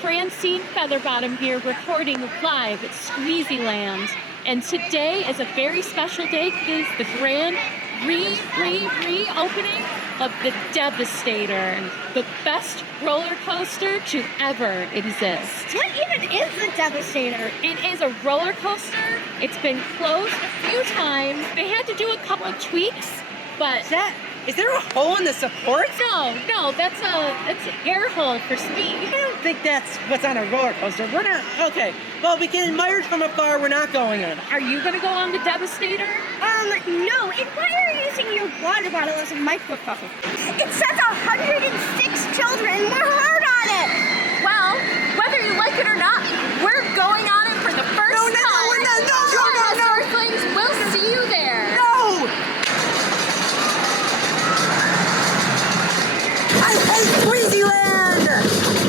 Francine Featherbottom here, recording live at Squeezyland. And today is a very special day because the grand reopening of the Devastator, the best roller coaster to ever exist. What even is the Devastator? It is a roller coaster. It's been closed a few times. They had to do a couple of tweaks, but Is there a hole in the supports? no, that's an air hole for speed. I don't think that's what's on a roller coaster. We're not, okay. Well, we can admire it from afar. We're not going on. Are you gonna go on the Devastator? No. And why are you using your water bottle as a microphone? It says 106 children.